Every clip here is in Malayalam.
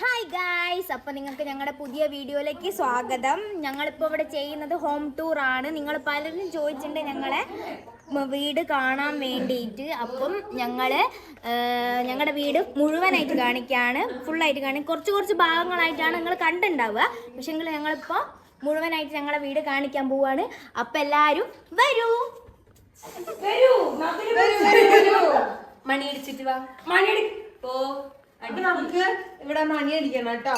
ഹായ് ഗായ്സ്, അപ്പോൾ നിങ്ങൾക്ക് ഞങ്ങളുടെ പുതിയ വീഡിയോയിലേക്ക് സ്വാഗതം. ഞങ്ങളിപ്പോൾ ഇവിടെ ചെയ്യുന്നത് ഹോം ടൂർ ആണ്. നിങ്ങൾ പലരും ചോദിച്ചിട്ടുണ്ട് ഞങ്ങളെ വീട് കാണാൻ വേണ്ടിയിട്ട്. അപ്പം ഞങ്ങളുടെ വീട് മുഴുവനായിട്ട് കാണിക്കുകയാണ്, ഫുള്ളായിട്ട് കാണിക്കും. കുറച്ച് ഭാഗങ്ങളായിട്ടാണ് നിങ്ങൾ കണ്ടുണ്ടാവുക. പക്ഷെ ഞങ്ങളിപ്പോൾ മുഴുവനായിട്ട് ഞങ്ങളുടെ വീട് കാണിക്കാൻ പോവാണ്. അപ്പം എല്ലാവരും വരൂ. മണി അടിച്ചിട്ട് വാ. നമുക്ക് ഇവിടെ മണി അടിക്കണം കേട്ടോ.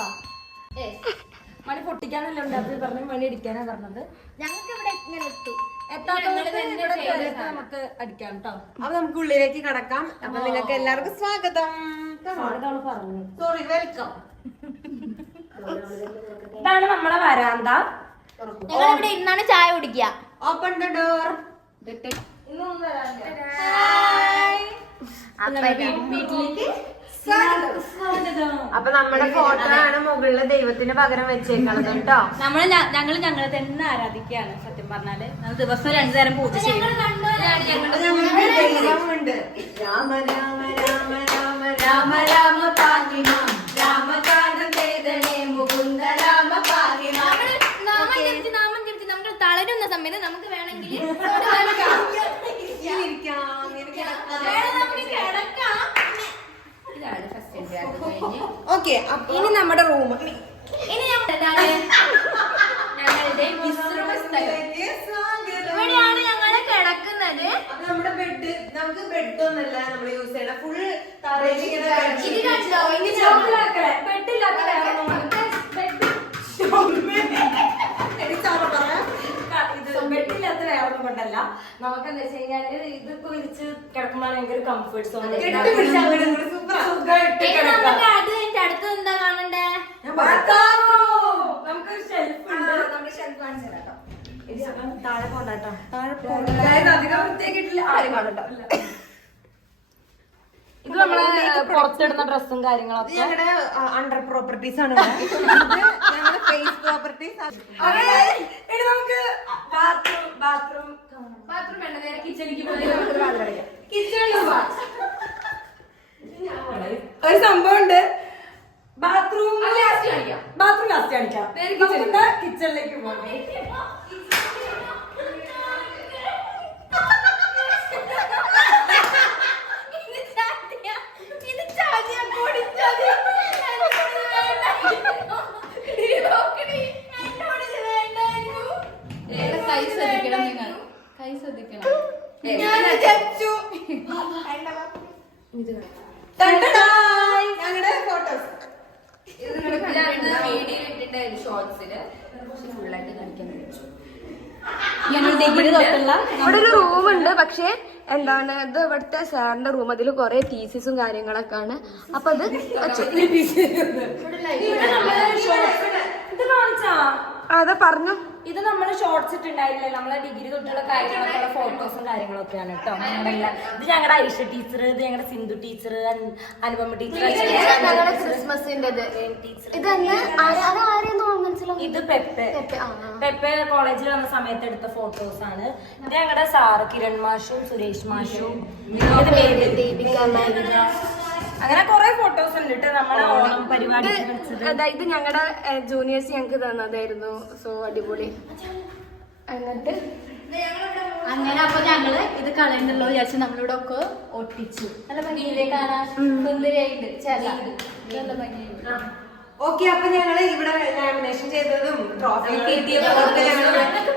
മണി പൊട്ടിക്കാനല്ല ഉണ്ടാക്കി പറഞ്ഞു, മണി അടിക്കാനാ പറഞ്ഞത്. ഞങ്ങൾക്ക് ഇവിടെ ഇങ്ങനെ നമുക്ക് അടിക്കാം കേട്ടോ. അപ്പൊ നമുക്ക് ഉള്ളിലേക്ക് കടക്കാം. അപ്പൊ നിങ്ങൾക്ക് എല്ലാവർക്കും സ്വാഗതം. Sorry, welcome. ഇതാണ് നമ്മളെ വരാന്ത. ഞങ്ങൾ ഇവിടെ ഇരുന്നാണ് ചായ കുടിക്കുക. Open the door. വീട്ടിലേക്ക് അപ്പൊ നമ്മുടെ ഫോട്ടോ ആണ് മുകളിലെ ദൈവത്തിന് പകരം വെച്ചേക്കണത് കേട്ടോ. ഞങ്ങള് ഞങ്ങളെ തന്നെ ആരാധിക്കുകയാണ്. സത്യം പറഞ്ഞാല് ദിവസം 2 നേരം പൂജ ചെയ്യും. ദൈവമുണ്ട്. രാമ രാമ രാമ രാമ രാമ രാമ പാഹിമാം രാമകാരം വേദനേ മുകുന്ദ രാമ പാഹിമാം. നാമം ജപിച്ച് നമുക്ക് തളരുന്ന സമയത്ത് നമുക്ക് വേണമെങ്കിൽ ഓക്കെ, ഇനി നമ്മുടെ റൂം. ഇനി ഇവിടെയാണ് ഞങ്ങള് കിടക്കുന്നത്. നമ്മുടെ ബെഡ്, നമുക്ക് ബെഡ് ഒന്നല്ല നമ്മൾ യൂസ് ചെയ്യണം. ഫുൾ തറയിലിങ്ങനെ ബെഡില്ലാത്ത വേറൊന്നും കൊണ്ടല്ല. നമുക്ക് എന്താ വെച്ച് കഴിഞ്ഞാല് ഇതൊക്കെ വിരിച്ച് കിടക്കുമ്പോഴാണ് ഭയങ്കര കംഫർട്ട് സോൺ. അടുത്ത് എന്താ കാണണ്ടേ? നമുക്ക് ഷെൽഫ് ഉണ്ട്. നമ്മുടെ ഷെൽഫ് കാണിച്ചു തരാം. താഴെ പോണ്ടാട്ടോ, താഴെ അധികം വൃത്തിയാക്കിയിട്ടില്ല. ആരും കാണട്ടോ. ഇത് നമ്മളെ പുറത്തിടുന്ന ഡ്രസ്സും കാര്യങ്ങളൊക്കെ ഞങ്ങളുടെ അണ്ടർ പ്രോപ്പർട്ടീസ് ആണ്. ഞങ്ങളുടെ ഫേസ് പ്രോപ്പർട്ടീസ്. നമുക്ക് ബാത്റൂം വേണ്ട, നേരെ കിച്ചണിലേക്ക് ഒരു സംഭവം ഉണ്ട്. ബാത്റൂം ലാസ്റ്റ് കാണിക്കാം. കിച്ചണിലേക്ക് പോകാം. ഞങ്ങളുടെ ഫോട്ടോസ് ഇവിടെ ഒരു റൂമുണ്ട്. പക്ഷെ എന്താണ് ഇത് ഇവിടുത്തെ സാറിന്റെ റൂം. അതിൽ കുറെ തീസിസും കാര്യങ്ങളൊക്കെ ആണ്. അപ്പൊ അത് അതെ പറഞ്ഞു. ഇത് നമ്മള് ഷോർട്സ് ഇട്ടുണ്ടായില്ലേ, നമ്മളെ ഡിഗ്രി തൊട്ടുള്ള കാര്യങ്ങളൊക്കെ ഫോട്ടോസും കാര്യങ്ങളൊക്കെയാണ് കേട്ടോ. ഇത് ഞങ്ങളുടെ ഐഷ ടീച്ചർ, ഇത് ഞങ്ങളുടെ സിന്ധു ടീച്ചർ, അനുപമ ടീച്ചർ, ക്രിസ്മസിന്റെ ഇത് പെപ്പെ കോളേജിൽ വന്ന സമയത്ത് എടുത്ത ഫോട്ടോസ് ആണ്. ഇത് ഞങ്ങളുടെ സാറ് കിരൺ മാഷും സുരേഷ് മാഷും, അങ്ങനെ കുറെ ഫോട്ടോസ് ഉണ്ട് കേട്ടോ. നമ്മളെ ഓണം പരിപാടി അതായത് ഞങ്ങളുടെ ജൂനിയേഴ്സ് ഞങ്ങക്ക് തന്നതായിരുന്നു. സോ അടിപൊളി. എന്നിട്ട് അങ്ങനെ അപ്പൊ ഞങ്ങള് ഇത് കളയുന്നുള്ളൂ വിചാരിച്ച് നമ്മളിവിടെ ഒക്കെ ഒട്ടിച്ചു. നല്ല ഭംഗിയിലേ കാണാൻ, സുന്ദരിയായിട്ട്. നല്ല ഭംഗിയുണ്ട്. ഓക്കെ, അപ്പൊ ഞങ്ങള് ഇവിടെ ലാമിനേഷൻ ചെയ്തതും ട്രോഫി കിട്ടിയതും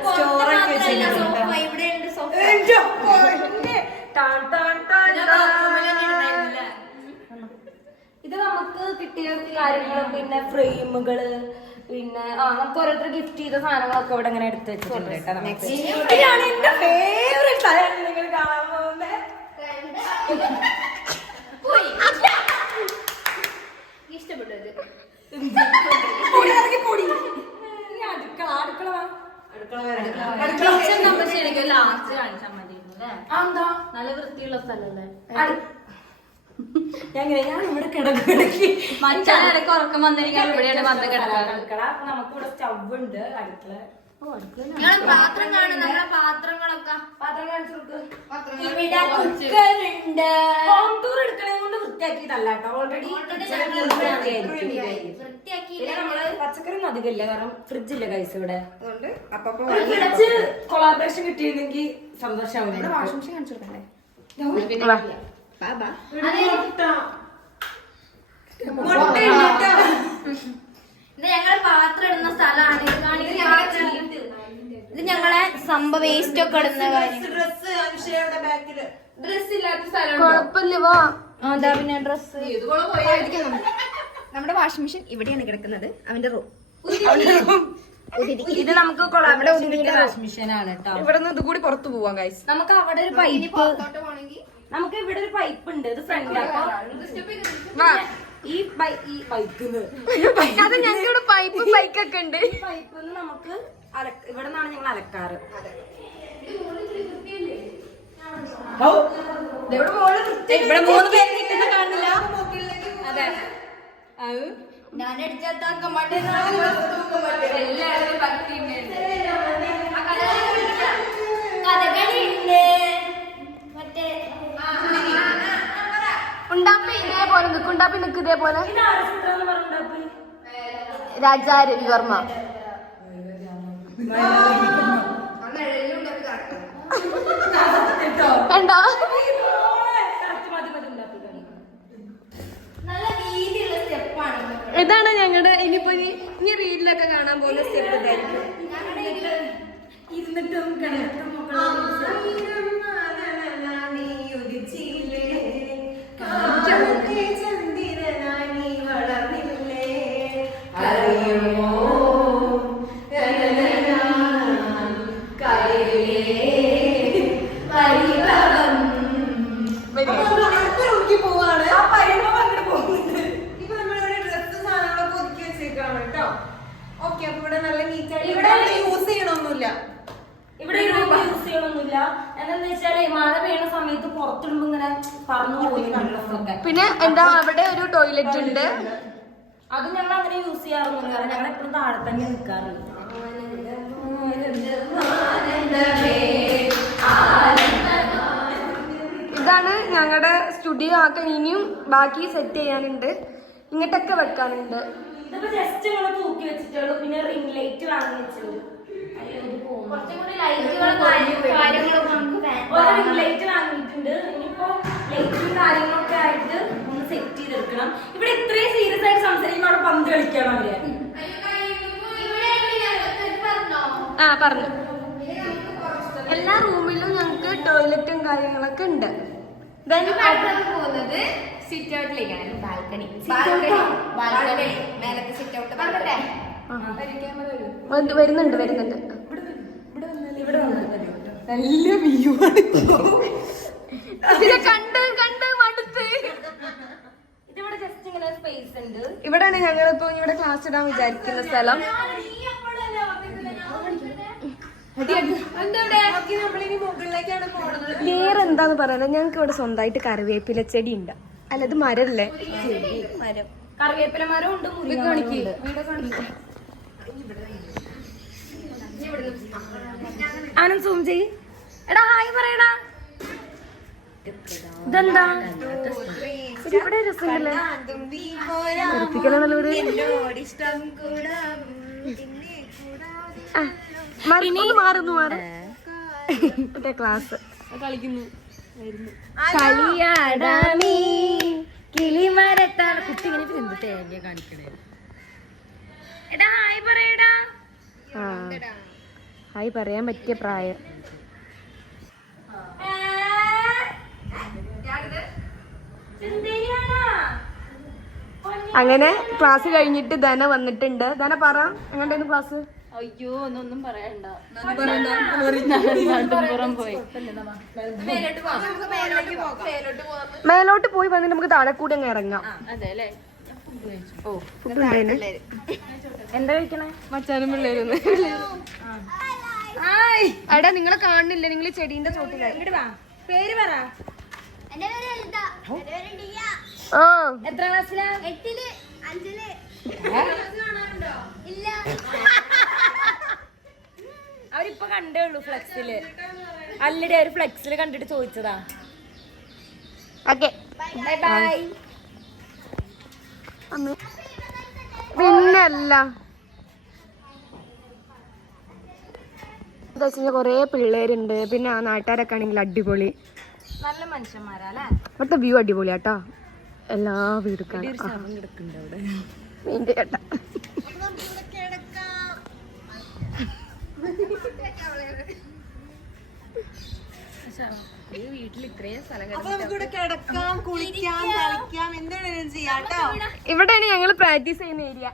സ്റ്റോറൊക്കെ വെച്ചിട്ടുണ്ട്. ഇവിടെ ഉണ്ട് സോഫ. ഇത് നമുക്ക് കിട്ടിയ കാര്യങ്ങളും പിന്നെ ഫ്രെയിമുകള്, പിന്നെ നമുക്ക് ഓരോരുത്തർ ഗിഫ്റ്റ് ചെയ്ത സാധനങ്ങളൊക്കെ ഇവിടെ ഇങ്ങനെ എടുത്ത് വെച്ചിട്ടുണ്ട് കേട്ടോ. ഇതാണ് എന്റെ ഫേവറേറ്റ് സ്ഥലമാണ് നിങ്ങൾ കാണാൻ പോകുന്നത്. ഇഷ്ടപ്പെട്ടത് ശരിക്കും ലാസ്റ്റ് കാണിച്ചാൽ മതിയായിരുന്നു അല്ലേ? നല്ല വൃത്തിയുള്ള സ്ഥലല്ലേ? ഞാൻ ഇവിടെ കിടക്കിടക്ക് മറ്റാനിടക്ക് ഉറക്കം വന്നിരിക്കാൻ ഇവിടെയാണ് വന്ന് കിടക്കാറ്. നമുക്ക് ഇവിടെ സ്റ്റവ് ഉണ്ട് അടുക്കള. പാത്രം കാണും. നമ്മളെ പാത്രങ്ങളൊക്കെ പാത്രങ്ങൾ ഇവിടെ കുക്കറുണ്ട്. ഹോം ടൂർ എടുക്കണേ കൊണ്ട് വൃത്തിയാക്കിയതല്ല കേട്ടോ. ഓൾറെഡി പിന്നെ നമ്മള് പച്ചക്കറി ഒന്നും അധികമില്ല, കാരണം ഫ്രിഡ്ജ് ഇല്ല കൈസ് ഇവിടെ. ഫ്രിഡ്ജ് കൊളാബറേഷൻ കിട്ടിയിരുന്നെങ്കിൽ സന്തോഷമാവും. വാഷിംഗ് മെഷീൻ കാണിച്ചു കൊടുക്കണ്ടേ? ഇത് ഞങ്ങൾ പാത്രം ഇടുന്ന സ്ഥലമാണ്. ഇത് ഞങ്ങളെ സംഭവ വേസ്റ്റ് ഒക്കെ ഇടുന്ന ഡ്രസ് ഇല്ലാത്ത സ്ഥലം കുഴപ്പമില്ല വാ. അതാ പിന്നെ ഡ്രസ്. നമ്മുടെ വാഷിംഗ് മെഷീൻ ഇവിടെയാണ് കിടക്കുന്നത്. അവന്റെ റൂം ഇത് നമുക്ക് കൊളാബറേഷൻ കിട്ടിയ വാഷിംഗ് മെഷീൻ ആണ് കേട്ടോ. ഇവിടെ നിന്ന് ഇത് കൂടി പുറത്തു പോവാം ഗൈസ്. നമുക്ക് അവിടെ ഒരു പൈപ്പ്, നമുക്ക് ഇവിടെ ഒരു പൈപ്പ് ഉണ്ട്. ഇത് ഫ്രണ്ട്. ഈ പൈപ്പിന്ന് അത് ഞങ്ങളുടെ പൈപ്പ് ബൈക്കൊക്കെ ഉണ്ട്. ഈ പൈപ്പിന്ന് നമുക്ക് ഇവിടെ നിന്നാണ് ഞങ്ങൾ അലക്കാറ്. ഇവിടെ 3 പേര് നിൽക്കുന്ന കാണില്ല. അതെ, ഞാൻ അടിച്ചാത്ത കഥകളിയുണ്ട്. മറ്റേ ഉണ്ടാപ്പി ഇതേപോലെ നിൽക്കും. ഉണ്ടാപ്പി നിൽക്കും ഇതേപോലെ. ഇതാണ് ചിത്രം എന്ന് പറഞ്ഞിട്ട് രാജാ രവിവർമ്മ. കണ്ടോ? നല്ല രീതിയുള്ള സ്റ്റെപ്പാണ്. ഇതാണ് ഞങ്ങളുടെ ഇനിയിപ്പോ ഇനി റീലിലൊക്കെ കാണാൻ പോകുന്ന സ്റ്റെപ്പ് ഇതായിരിക്കും. ഇരുന്നിട്ടും കിടന്നിട്ടും ഇവിടെ യൂസ് ചെയ്യണമൊന്നുമില്ല. എന്താന്ന് വെച്ചാല് മഴ പെയ്യുന്ന സമയത്ത് പുറത്തിടുമ്പോ ഇങ്ങനെ പറന്നു പോകുന്നുണ്ട്. പിന്നെ എന്താ അവിടെ ഒരു ടോയ്ലറ്റ് ഉണ്ട്. അത് ഞങ്ങൾ അങ്ങനെ യൂസ് ചെയ്യാറൊന്നുമില്ല, കാരണം ഞങ്ങൾ എപ്പോഴും താഴെ തന്നെ നിൽക്കാറുണ്ട്. ഇതാണ് ഞങ്ങളുടെ സ്റ്റുഡിയോ ആക്കാൻ ഇനിയും ബാക്കി സെറ്റ് ചെയ്യാനുണ്ട്. ഇങ്ങോട്ടൊക്കെ വെക്കാനുണ്ട്. ഇതിപ്പോ ജസ്റ്റ് ഇങ്ങനെ തൂക്കി വെച്ചിട്ടുള്ളൂ. പിന്നെ റിംഗ് ലൈറ്റ് വാങ്ങി വെച്ചിട്ടുണ്ട്. കുറച്ചും കൂടി ലൈറ്റുകളും കാര്യങ്ങളും നമുക്ക് ഒരു റിംഗ് ലൈറ്റ് വാങ്ങിയിട്ടുണ്ട്. ഇനിയിപ്പോ ലൈറ്റും കാര്യങ്ങളൊക്കെ ആയിട്ട് ഒന്ന് സെറ്റ് ചെയ്തെടുക്കണം. ഇവിടെ ഇത്രയും സീരിയസ് ആയിട്ട് സംസാരിക്കുമ്പോൾ അവിടെ പന്ത് കളിക്കണം അവര്. ആ പറഞ്ഞു. എല്ലാ റൂമിലും ഞങ്ങൾക്ക് ടോയ്ലറ്റും കാര്യങ്ങളൊക്കെ ഉണ്ട്. പോകുന്നത് സിറ്റ് ഔട്ടിലേക്കാണ്. ബാൽക്കണി മേലത്തെ സിറ്റ് ഔട്ട് പറഞ്ഞേ. വരുന്നുണ്ട്. ഇവിടെ വന്നത് നല്ല വ്യൂ ആണ്. കണ്ട് മടുത്ത്. ഇതിവിടെ ജസ്റ്റ് ഇങ്ങനെ സ്പേസ് ഉണ്ട്. ഇവിടെയാണ് ഞങ്ങളിപ്പോ ഇവിടെ ക്ലാസ് ഇടാൻ വിചാരിക്കുന്ന സ്ഥലം. വേറെ എന്താന്ന് പറയുന്നത്, ഞങ്ങൾക്ക് ഇവിടെ സ്വന്തമായിട്ട് കറിവേപ്പില ചെടി ഉണ്ട്. അല്ല, ഇത് മരല്ലേ? മരം. കറിവേപ്പില മരം ഉണ്ട്. ആനന്ദ് സൂം ചെയ്. എടാ ഹായ് പറയടാ. ഇതെന്താ ഇവിടെ രസമില്ലേ? മാറി ക്ലാസ് കളിക്കുന്നു. കളിയാടാമീ കിളിമരത്താണ്. കുട്ടി ഇങ്ങനെ എന്ത് തേങ്ങ കാണിക്കണേ. എടാ ഹായ് പറയടാ. ഹായ് പറയാൻ പറ്റിയ പ്രായം. അങ്ങനെ ക്ലാസ് കഴിഞ്ഞിട്ട് ധന വന്നിട്ടുണ്ട്. ധന പറ, എങ്ങോട്ടായിരുന്നു ക്ലാസ്? അയ്യോ ഒന്നും പറയണ്ട. മേലോട്ട് പോയി വന്നിട്ട് നമുക്ക് താഴെ കൂടി അങ്ങ് ഇറങ്ങാം. അതെ. ഓ, ഫുഡ് എന്താ കഴിക്കണേ? മച്ചാനും പിള്ളേരൊന്ന്. എടാ നിങ്ങളെ കാണുന്നില്ല, നിങ്ങൾ ചെടീന്റെ ചോട്ടിലായി. പേര് പറ. ആ, എത്ര ക്ലാസ്സിലാ? അവരിപ്പൊ കണ്ടേ ഉള്ളൂ ഫ്ലെക്സില്. അല്ലടി ഒരു ഫ്ലെക്സിൽ കണ്ടിട്ട് ചോദിച്ചതാ. Okay bye bye. പിന്നല്ല എന്താ വെച്ചാൽ കൊറേ പിള്ളേരുണ്ട്. പിന്നെ ആ നാട്ടുകാരൊക്കെ ആണെങ്കിൽ അടിപൊളി, നല്ല മനുഷ്യന്മാരാ അല്ലേ? ഇവിടുത്തെ വ്യൂ അടിപൊളിയാട്ടാ. എല്ലാ വീടും കേട്ടാ. വീട്ടിൽ ഇത്രയും സ്ഥലം ഇവിടെയാണ് ഞങ്ങള് പ്രാക്ടീസ് ചെയ്യുന്ന ഏരിയ.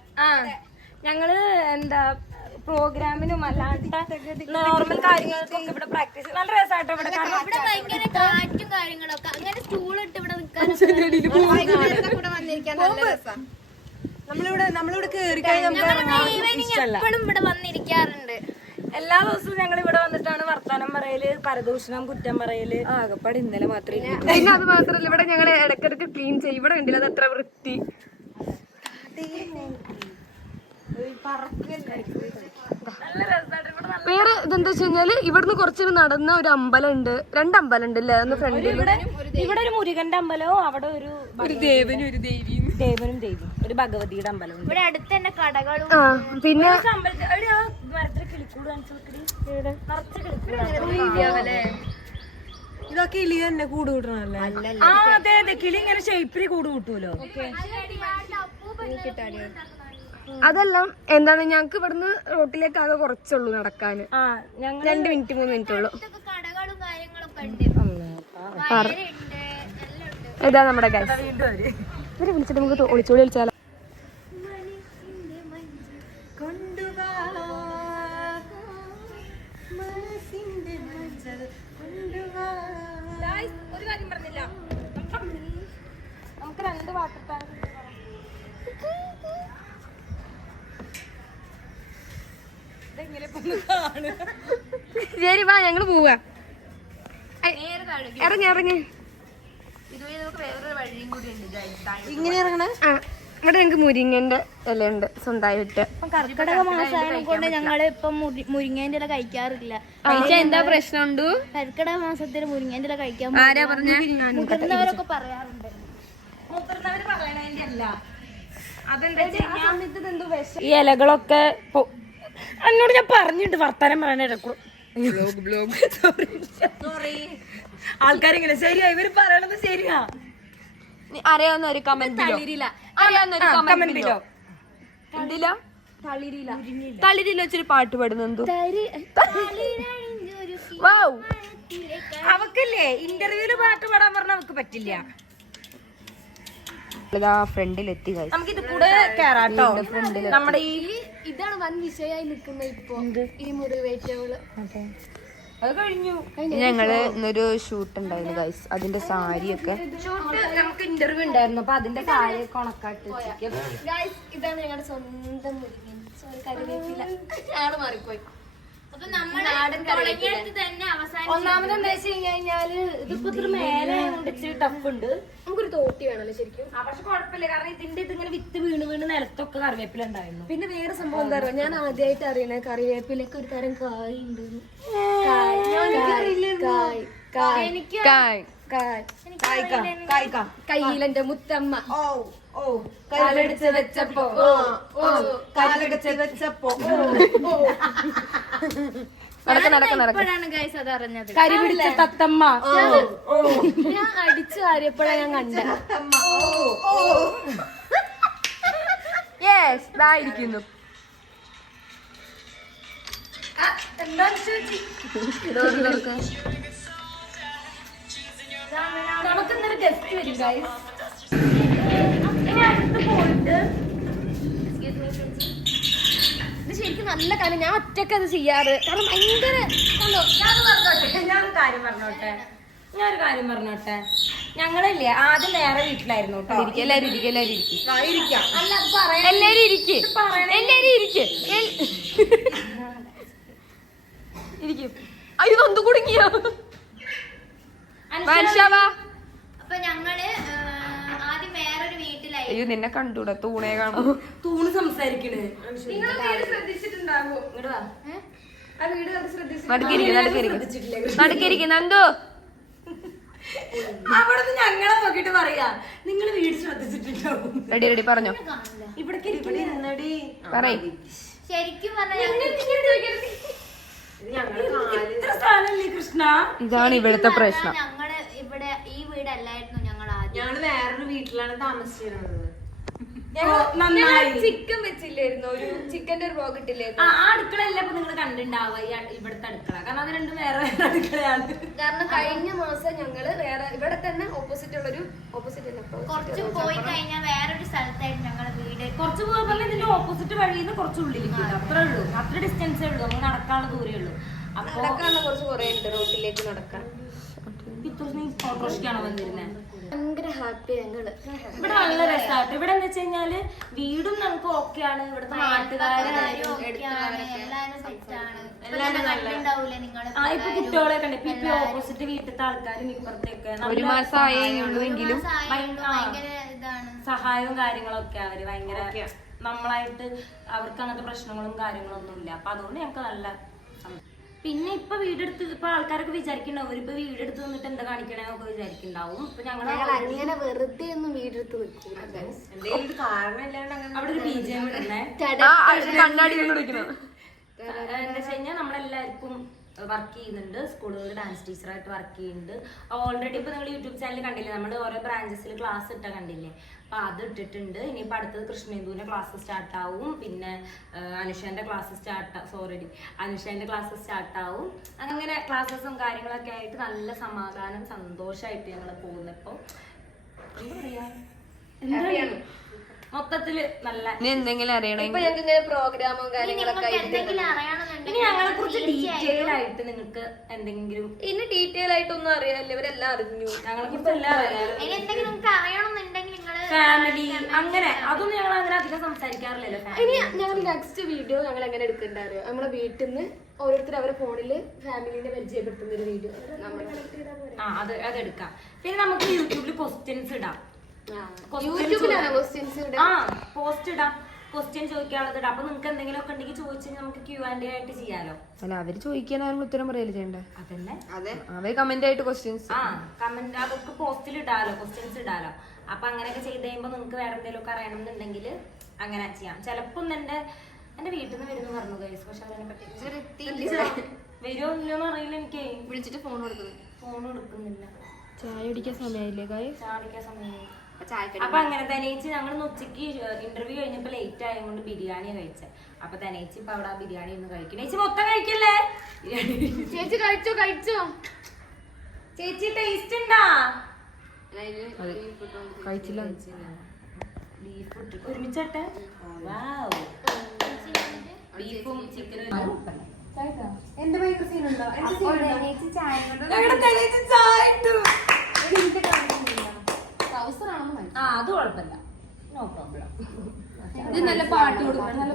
ഞങ്ങള് എന്താ പ്രോഗ്രാമിനും അല്ലാണ്ട് നോർമൽ കാര്യങ്ങൾക്കൊക്കെ ഇവിടെ പ്രാക്ടീസ്. നല്ല രസമായിട്ടോ ഇവിടെ. കാരണം ഇവിടെ ഭയങ്കര കാറ്റും കാര്യങ്ങളൊക്കെ. അങ്ങനെ സ്റ്റൂൾ ഇട്ട് ഇവിടെ നിൽക്കാൻ എപ്പോഴും ഇവിടെ വന്നിരിക്കാറുണ്ട്. എല്ലാ ദിവസവും ഞങ്ങൾ ഇവിടെ വന്നിട്ടാണ് വർത്താനം പറയല്, പരദൂഷണം, കുറ്റം പറയല്. ആകപ്പാട് ഇന്നലെ മാത്രമേ. പിന്നെ അത് മാത്രല്ല ഇവിടെ ഞങ്ങള് ഇടക്കിടക്ക് ക്ലീൻ ചെയ്യും. ഇവിടെ കണ്ടില്ല അത് എത്ര വൃത്തി. വേറെ ഇതെന്താ വെച്ച് കഴിഞ്ഞാല് ഇവിടുന്ന് കുറച്ചൊരു നടന്ന ഒരു അമ്പലം ഉണ്ട്. 2 അമ്പലം ഉണ്ട് അല്ലേ? ഒന്ന് ഫ്രണ്ടിൽ ഇവിടെ ഒരു മുരുകന്റെ അമ്പലവും അവിടെ ഒരു ദേവനും ഒരു ദേവിയും ഒരു ഭഗവതിയുടെ അമ്പലവും. ഇവിടെ അടുത്ത് തന്നെ കടകളും. പിന്നെ മരത്തിൽ കിളിക്കൂട് ഇതൊക്കെ ഇലി തന്നെ കൂട് കൂട്ടണല്ലേ? അതെ അതെ, കിളി ഇങ്ങനെ ഷേപ്പിൽ കൂട് കൂട്ടുമല്ലോ. അതെല്ലാം എന്താണ് ഞങ്ങക്ക് ഇവിടുന്ന് റോട്ടിലേക്ക് ആകെ കുറച്ചുള്ളൂ നടക്കാന്. 2 മിനിറ്റ് 3 മിനിറ്റ് ഉള്ളൂ. കടകളും കാര്യങ്ങളൊക്കെ ഉണ്ട്. ഇതാ നമ്മുടെ ഗൈസ്. ഇവരെ വിളിച്ചിട്ട് നമുക്ക് ഒളിച്ചോടി വിളിച്ചാലോ? ഒരു കാര്യം പറഞ്ഞില്ല, നമുക്ക് 2 വാട്ടർ ടാങ്ക്. ശരി വാ ഞങ്ങള് പോവാ. ഇറങ്ങി ഇങ്ങനെ ഇറങ്ങണേ. ഇവിടെ ഞങ്ങക്ക് മുരിങ്ങന്റെ ഇലയുണ്ട് സ്വന്തമായിട്ട്. കർക്കിടക മാസം കൊണ്ട് ഞങ്ങള് ഇപ്പൊ മുരിങ്ങേന്റെ ഇല കഴിക്കാറില്ല. എന്താ പ്രശ്നമുണ്ട്? കർക്കിടക മാസത്തിൽ മുരിങ്ങേന്റെ ഇല കഴിക്കാൻ ആരാ പറഞ്ഞ? മുതിർന്നവരൊക്കെ പറയാറുണ്ട്. മുതിർന്നവര് പറയണതിന്റെ അല്ല, അതെന്താ ഈ ഇലകളൊക്കെ എന്നോട് ഞാൻ പറഞ്ഞിട്ട് വർത്താനം പറയണ ആൾക്കാരിങ്ങനെ ശരിയാ ഇവര് പറയണത് ശരിയാ. അറിയാവുന്ന ഒരു കമന്റിലോ തളിരില വെച്ചൊരു പാട്ട് പാടുന്നു. അവക്കല്ലേ ഇന്റർവ്യൂല് പാട്ട് പാടാൻ പറഞ്ഞ അവക്ക് പറ്റില്ല. ഫ്രണ്ടിലെത്തി നമുക്കിത് കൂടെ കേറാട്ടോ. നമ്മുടെ ഇതാണ് വൻ വിഷയമായി നിൽക്കുന്ന ഇപ്പൊ ഈ മുറിവേറ്റവള്. അത് കഴിഞ്ഞു. ഞങ്ങള് ഇന്നൊരു ഷൂട്ട് ഉണ്ടായിരുന്നു ഗൈസ്. അതിന്റെ സാരിയൊക്കെ നമുക്ക് ഇന്റർവ്യൂ ഉണ്ടായിരുന്നു, അപ്പൊ അതിന്റെ സാരി കൊണക്കാട്ട്. ഇതാണ് ഞങ്ങളുടെ സ്വന്തം മുരിങ്ങൻ. സോറി, കറിവേപ്പില. ഞങ്ങള് മാറിപ്പോയി. അപ്പൊ നമ്മൾ തുടങ്ങിയത് തന്നെ അവസാനം. ഒന്നാമത് എന്താ വെച്ച് കഴിഞ്ഞാല് ഇതിപ്പോ ഇത്ര മേലെ ഇച്ചിരി ടഫ് ഉണ്ട്. നമുക്കൊരു തോട്ടി വേണമല്ലോ ശരിക്കും. പക്ഷെ കുഴപ്പമില്ല, കാരണം ഇതിന്റെ ഇതിങ്ങനെ വിത്ത് വീണ് നിലത്തൊക്കെ കറിവേപ്പില ഉണ്ടായിരുന്നു. പിന്നെ വേറെ സംഭവം എന്താ പറയുക, ഞാൻ ആദ്യമായിട്ട് അറിയണേ കറിവേപ്പിലൊക്കെ ഒരു തരം കായ് ഉണ്ട്. കയ്യിലെന്റെ മുത്തമ്മ കാലടിച്ച് വെച്ചപ്പോ ഇപ്പോഴാണ് ഗൈസ് അത് അറിഞ്ഞത്. കരി പിടിച്ച തത്തമ്മ ഞാൻ അടിച്ചു കാര്യപ്പോഴാണ് ഞാൻ കണ്ടത്. ഇതായിരിക്കുന്നു. നമുക്ക് ഇന്നൊരു ഗസ്റ്റ് വരും ഗൈസ്. ഇനി അടുത്ത് പോയിട്ട് ഇത് ശരിക്കും നല്ല കാര്യം. ഞാൻ ഒറ്റക്ക് അത് ചെയ്യാറ്, കാരണം ഭയങ്കര ഞാനൊരു കാര്യം പറഞ്ഞോട്ടെ. ഞങ്ങളില്ലേ ആദ്യം നേരെ വീട്ടിലായിരുന്നു കേട്ടോ. എല്ലാരും ഇരിക്കും. അയ്യോ എന്ത് കുടുങ്ങിയോ? അപ്പൊ ഞങ്ങള് ആദ്യം വേറൊരു വീട്ടിലായി. അയ്യോ നിന്നെ കണ്ടൂടാ, തൂണേ കാണാം. തൂണ് സംസാരിക്കണേ. ശ്രദ്ധിച്ചിട്ടുണ്ടാവോ? നടക്കിരിക്കും നന്ദു. അവിടെ നിന്ന് ഞങ്ങളെ നോക്കിട്ട് പറയാ നിങ്ങൾ വീട് ശ്രദ്ധിച്ചിട്ടുണ്ടാവും. റെഡി പറഞ്ഞോ. ഇവിടെ ഇരുന്നടി പറയ്. ശരിക്കും പറഞ്ഞാൽ ഇത്ര സ്ഥലല്ലേ കൃഷ്ണ? ഇതാണ് ഇവിടുത്തെ പ്രശ്നം. ഞങ്ങള് ഇവിടെ ഈ വീടല്ലായിരുന്നു ഞങ്ങൾ ആദ്യം. ഞങ്ങള് വേറൊരു വീട്ടിലാണ് താമസിച്ചിരുന്നത്. നന്നായി. ചിക്കൻ വെച്ചില്ലായിരുന്നു, ഒരു ചിക്കന്റെ ഒരു വ്ലോഗ് ഇട്ടില്ലായിരുന്നു. ആ അടുക്കളയല്ല ഇപ്പൊ നിങ്ങൾ കണ്ടിണ്ടാവുക ഇവിടുത്തെ അടുക്കള. കാരണം അത് രണ്ടും വേറെ വേറെ അടുക്കളയാണ്. കാരണം കഴിഞ്ഞ മാസം ഞങ്ങള് വേറെ ഇവിടെ തന്നെ ഓപ്പോസിറ്റ് കുറച്ച് പോയി കഴിഞ്ഞാൽ വേറൊരു സ്ഥലത്തായിരുന്നു ഞങ്ങളുടെ വീട്. കുറച്ച് പോയപ്പോൾ ഇതിന്റെ ഓപ്പോസിറ്റ് വഴിയിൽ നിന്ന് കുറച്ച് ഉള്ളിലേക്ക് അത്രേ ഉള്ളൂ. അത്ര ഡിസ്റ്റൻസേ ഉള്ളൂ. നമുക്ക് നടക്കാനുള്ള ദൂരേ ഉള്ളൂ. അപ്പൊ നടക്കാനുള്ള കുറച്ച് കുറേ ഉണ്ട് റോട്ടിലേക്ക് നടക്കാൻ. ഓട്ടോറിക്ഷയ്ക്കാണോ വന്നിരുന്നത്? ഭയങ്കര ഹാപ്പി ഞങ്ങള്. ഇവിടെ നല്ല രസമായിട്ട്. ഇവിടെ എന്ന് വെച്ച് കഴിഞ്ഞാല് വീടും നമുക്ക് ഓക്കെയാണ്. ഇവിടുത്തെ നാട്ടുകാരും ഇപ്പൊ കുട്ടികളെ കണ്ട് ഇപ്പൊ ഓപ്പോസിറ്റ് വീട്ടിലത്തെ ആൾക്കാരും ഇപ്പുറത്തേക്ക് ഒരു മാസമായെങ്കിലും സഹായവും കാര്യങ്ങളൊക്കെ അവര് ഭയങ്കര നമ്മളായിട്ട് അവർക്ക് അങ്ങനത്തെ പ്രശ്നങ്ങളും കാര്യങ്ങളൊന്നും ഇല്ല. അപ്പൊ അതുകൊണ്ട് ഞങ്ങൾക്ക് നല്ല. പിന്നെ ഇപ്പൊ വീടെടുത്ത് ഇപ്പൊ ആൾക്കാരൊക്കെ വിചാരിക്കണ്ടാവും ഇവരിപ്പൊ വീടെടുത്ത് വന്നിട്ട് എന്താ കാണിക്കണേന്നൊക്കെ വിചാരിക്കണ്ടാവും. ഇപ്പൊ ഞങ്ങൾ അങ്ങനെ വെറുതെ ഒന്നും വീടെടുത്ത് വെക്കൂല. എന്തെങ്കിലും കാരണം ഇല്ലാണ്ട് അങ്ങനെ അവിടെ ഒരു BGM ഇടുന്നേ കണ്ണാടി എന്താ വെച്ച് കഴിഞ്ഞാൽ നമ്മളെല്ലാവർക്കും വർക്ക് ചെയ്യുന്നുണ്ട്. സ്കൂളുകളിൽ ഡാൻസ് ടീച്ചറായിട്ട് വർക്ക് ചെയ്യുന്നുണ്ട്. ഓൾറെഡി ഇപ്പൊ നിങ്ങൾ യൂട്യൂബ് ചാനൽ കണ്ടില്ലേ, നമ്മൾ ഓരോ ബ്രാഞ്ചസിൽ ക്ലാസ് ഇട്ട കണ്ടില്ലേ. അപ്പൊ അത് ഇട്ടിട്ടുണ്ട്. ഇനിയിപ്പോ അടുത്തത് കൃഷ്ണേന്ദുവിന്റെ ക്ലാസ് സ്റ്റാർട്ട് ആവും. പിന്നെ അനുഷേന്റെ ക്ലാസ് സ്റ്റാർട്ട് ആവും. അങ്ങനെ ക്ലാസ്സസും കാര്യങ്ങളൊക്കെ ആയിട്ട് നല്ല സമാധാനം സന്തോഷമായിട്ട് ഞങ്ങൾ പോകുന്നപ്പോ എന്താ പറയാ മൊത്തത്തില് നല്ല. ഇനി എന്തെങ്കിലും അറിയണം ഇപ്പൊ ഞങ്ങൾക്ക് ഇങ്ങനെ പ്രോഗ്രാമും കാര്യങ്ങളൊക്കെ ഇനി ഞങ്ങളെ കുറിച്ച് ഡീറ്റെയിൽ ആയിട്ട് നിങ്ങൾക്ക് എന്തെങ്കിലും ഇനി ഡീറ്റെയിൽ ആയിട്ടൊന്നും അറിയാനില്ല. ഇവരെല്ലാം അറിഞ്ഞു. ഞങ്ങളെ കുറിച്ച് എല്ലാം അറിയാം. ഫാമിലി അങ്ങനെ അതൊന്നും ഞങ്ങൾ അങ്ങനെ അധികം സംസാരിക്കാറില്ലല്ലോ. ഇനി ഞങ്ങൾ നെക്സ്റ്റ് വീഡിയോ ഞങ്ങൾ എങ്ങനെ എടുക്കണ്ടാറിയോ, നമ്മളെ വീട്ടിൽ നിന്ന് ഓരോരുത്തർ അവരെ ഫോണില് ഫാമിലിനെ പരിചയപ്പെടുത്തുന്ന ഒരു വീഡിയോ അതെടുക്കാം. പിന്നെ നമുക്ക് യൂട്യൂബിൽ ക്വസ്റ്റ്യൻസ് ഇടാം. യൂട്യൂബിലാണ് ക്വസ്റ്റ്യൻസ് പോസ്റ്റ് ഇടാം. ക്വസ്റ്റ്യൻ ചോദിക്കാനുള്ളത് ഇടാം. അപ്പൊ നിങ്ങൾക്ക് എന്തെങ്കിലും ഒക്കെ ഉണ്ടെങ്കിൽ ചോദിച്ചാൽ നമുക്ക് Q&A ആയിട്ട് ചെയ്യാലോ. അല്ല അവര് ചോദിക്കാനും ഉത്തരം പറയല്ലേ ചെയ്യണ്ടേ? അതന്നെ അവര് കമന്റ് ആയിട്ട് ക്വസ്റ്റ്യൻസ് കമന്റ് അതൊക്കെ പോസ്റ്റിൽ ഇടാലോ, ക്വസ്റ്റ്യൻസ് ഇടാലോ. അപ്പൊ അങ്ങനെയൊക്കെ ചെയ്ത് കഴിയുമ്പോ നിങ്ങൾക്ക് വേറെ എന്തെങ്കിലും ഒക്കെ അറിയണം എന്നുണ്ടെങ്കിൽ അങ്ങനെ ചെയ്യാം. ചിലപ്പോ എന്റെ വീട്ടിൽ നിന്ന് വരുന്നു പറഞ്ഞു ഗൈസ്. പക്ഷെ അതിനെ പറ്റി വരുമോ ഇല്ലയോന്ന് അറിയില്ല. എനിക്ക് വിളിച്ചിട്ട് ഫോൺ കൊടുക്കുന്നില്ല. ചായ കുടിക്കാൻ സമയമില്ലേ ചായ കുടിക്കാൻ സമയമായി. അപ്പൊ അങ്ങനെ തനേച്ചി ഞങ്ങൾ ഉച്ചക്ക് ഇന്റർവ്യൂ കഴിഞ്ഞപ്പോ ലേറ്റ് ആയതുകൊണ്ട് ബിരിയാണി കഴിച്ചത്. അപ്പൊ തനേച്ചി ഇപ്പൊ അവിടെ ബിരിയാണി ഒന്ന് കഴിക്കണം. ചേച്ചി മൊത്തം കഴിക്കല്ലേ? ചേച്ചി കഴിച്ചോ ചേച്ചി ടേസ്റ്റ് ഉണ്ടാ? കഴിച്ചില്ല. ബീഫ് ഒരുമിച്ചട്ടെ. ബീഫും ചിക്കനും എന്റെ ഭയങ്കര സീനുണ്ടോ? അത് കുഴപ്പമില്ല. No problem. ഇത് നല്ല പാട്ട് കൊടുക്കണം. നല്ല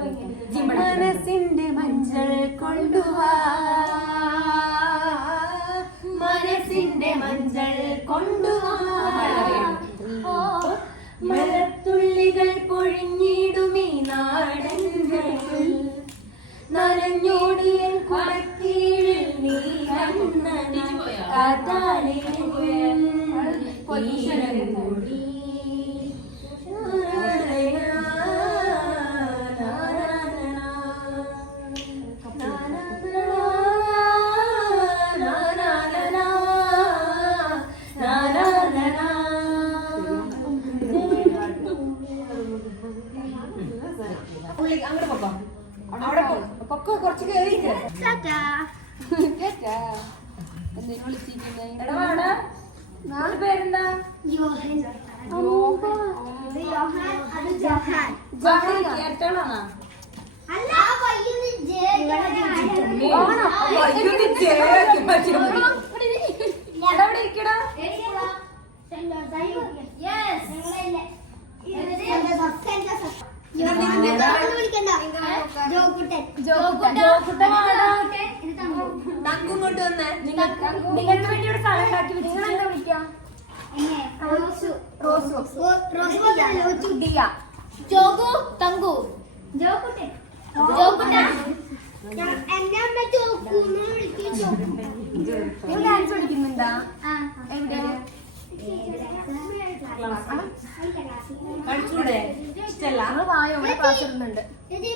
മനസ്സിന്റെ മഞ്ചൾ കൊണ്ടുവാ, മനസ്സിന്റെ മഞ്ചൾ കൊണ്ടുവാ, മഴത്തുള്ളികൾ പൊഴിഞ്ഞിടുമീ നാടങ്ങൾ, നനഞ്ഞോടിയൻ കുടക്കീഴിൽ നീ കഥാളി പൊലിശൂടി. അങ്ങോട്ട് പൊക്കോ, അവിടെ പൊക്കോ, കുറച്ച് കയറി പേരെന്താ? തങ്കുങ്ങോട്ട് വന്നേ. നിങ്ങൾക്ക് വേണ്ടി ഒരു സ്ഥലം ഉണ്ടാക്കി വെച്ച് എന്താ വിളിക്കാം? ഡാൻസ് പഠിക്കുന്നുണ്ടാ? എവിടെയാ? കളിച്ചൂടെ? ഇഷ്ടല്ല. നമ്മള് വായോ ക്ലാസ് ഇടുന്നുണ്ട്. എന്തിന്?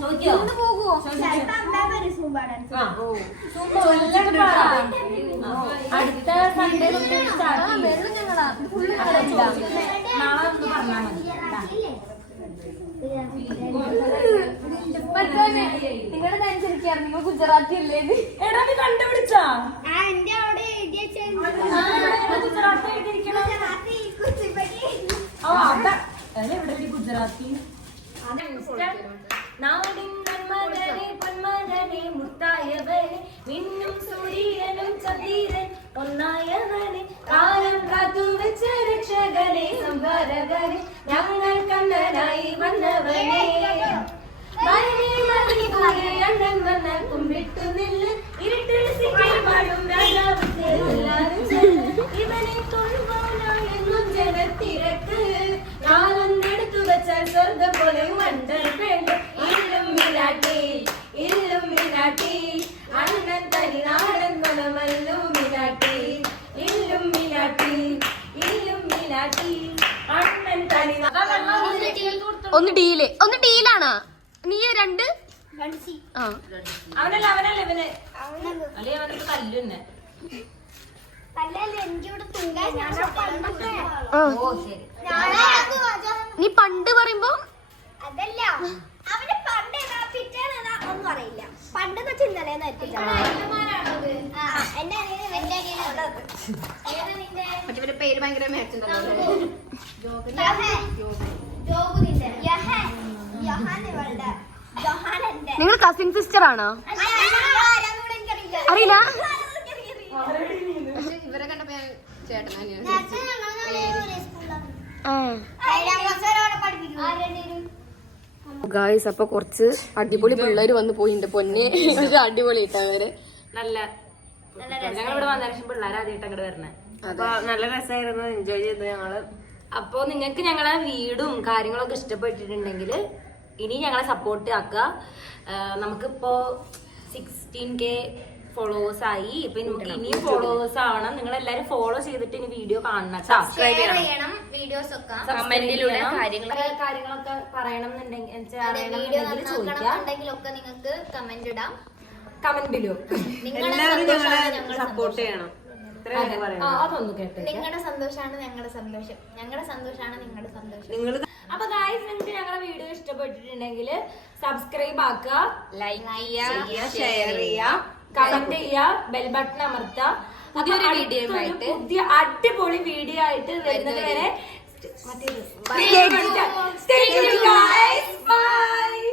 ചോദിക്കോ? പോകുവോ? അടുത്ത സൺഡേ സ്റ്റാർട്ട് ചെയ്യും. വെള്ളം ഞങ്ങളാ ഫുള്ള് നാളെ ഒന്ന് പറഞ്ഞാൽ മതി. നിങ്ങളുടെ ധരിച്ചിരിക്കാറ് നിങ്ങൾ ഗുജറാത്തി അല്ലേ? എടാ നീ കണ്ടുപിടിച്ചാ? ഗുജറാത്തി നാടിൻ നന്മകനെ പൊന്മകനെ മുത്തായവനെ മിന്നും സൂര്യനും ചന്ദ്രൻ ഒന്നായവനെ കാലം കാത്തുവെച്ച രക്ഷകനെ സംഹാരകനെ ഞങ്ങൾ കണ്ണനായി വന്നവനെ അണ്ണൻ വന്ന കുമ്പിട്ടു നില്ല് ഇരുട്ടിൽ സിക്കി പാടും രാജാവ് ഇവനെ തൊഴുവാനായെന്നും ജനത്തിരക്ക് ഞാനൊന്നെടുത്തു വെച്ചാൽ സ്വർഗം പോലെ മണ്ടൽ വേണ്ട ഇല്ലും മിനാട്ടി അണ്ണൻ തനി നാടൻ മനമല്ലു മിനാട്ടി ഇല്ലും മിനാട്ടി അണ്ണൻ തനി ഒന്ന് ഡീലാണോ? നീ രണ്ട് അവനല്ല ഇവന് അല്ലെ അവനക്ക് തല്ലു തന്നെ. ഓ ശരി. നീ പണ്ട് പറയുമ്പോ അതല്ല അവന് പണ്ട് ഒന്നും അറിയില്ല. പണ്ടെന്ന് വെച്ചാൽ ഇന്നലെ പേര് ഭയങ്കര നിങ്ങൾ കസിൻ സിസ്റ്റർ ആണോ? അറിയില്ല. ഇവരെ കണ്ട ഗായ്സ് അപ്പൊ കുറച്ച് അടിപൊളി പിള്ളേര് വന്ന് പോയിണ്ട്. പൊന്നെ അടിപൊളി ഇട്ടവര് നല്ല ഞങ്ങളിവിടെ വന്നതിന് ശേഷം പിള്ളേർ ആദ്യമായിട്ട് അങ്ങോട്ട് വരണേ. അപ്പൊ നല്ല രസമായിരുന്നു, എൻജോയ് ചെയ്തു ഞങ്ങള്. അപ്പൊ നിങ്ങൾക്ക് ഞങ്ങളെ വീടും കാര്യങ്ങളൊക്കെ ഇഷ്ടപ്പെട്ടിട്ടുണ്ടെങ്കിൽ ഇനി ഞങ്ങളെ സപ്പോർട്ട് ആക്കുക. നമുക്കിപ്പോ 16K ഫോളോവേഴ്സ് ആയി. ഇപ്പൊ നമുക്ക് ഇനിയും ഫോളോവേഴ്സ് ആവണം. നിങ്ങൾ എല്ലാരും ഫോളോ ചെയ്തിട്ട് ഇനി വീഡിയോ കാണണം, സബ്സ്ക്രൈബ് ചെയ്യണം, വീഡിയോസ് ഒക്കെ കമന്റിലൂടെ കാര്യങ്ങളൊക്കെ പറയണം എന്നുണ്ടെങ്കിൽ ചോദിക്കാം. നിങ്ങൾക്ക് കമന്റ് ഇടാം. കമന്റിലോ സപ്പോർട്ട് ചെയ്യണം. അതൊന്ന് കേട്ടെ. നിങ്ങളുടെ സന്തോഷമാണ് ഞങ്ങളുടെ സന്തോഷം, ഞങ്ങളുടെ സന്തോഷമാണ് നിങ്ങളുടെ സന്തോഷം. അപ്പൊ ഗായ്സ് നിങ്ങൾക്ക് ഞങ്ങളുടെ വീഡിയോ ഇഷ്ടപ്പെട്ടിട്ടുണ്ടെങ്കിൽ സബ്സ്ക്രൈബ് ആക്കുക, ലൈക്ക് ചെയ്യുക, ഷെയർ ചെയ്യുക, കമന്റ് ചെയ്യുക, ബെൽ ബട്ടൺ അമർത്തുക. പുതിയൊരു വീഡിയോയുമായിട്ട് പുതിയ അടിപൊളി വീഡിയോ ആയിട്ട് വരുന്നത് വരെ Stay tuned. Stay tuned guys. Bye.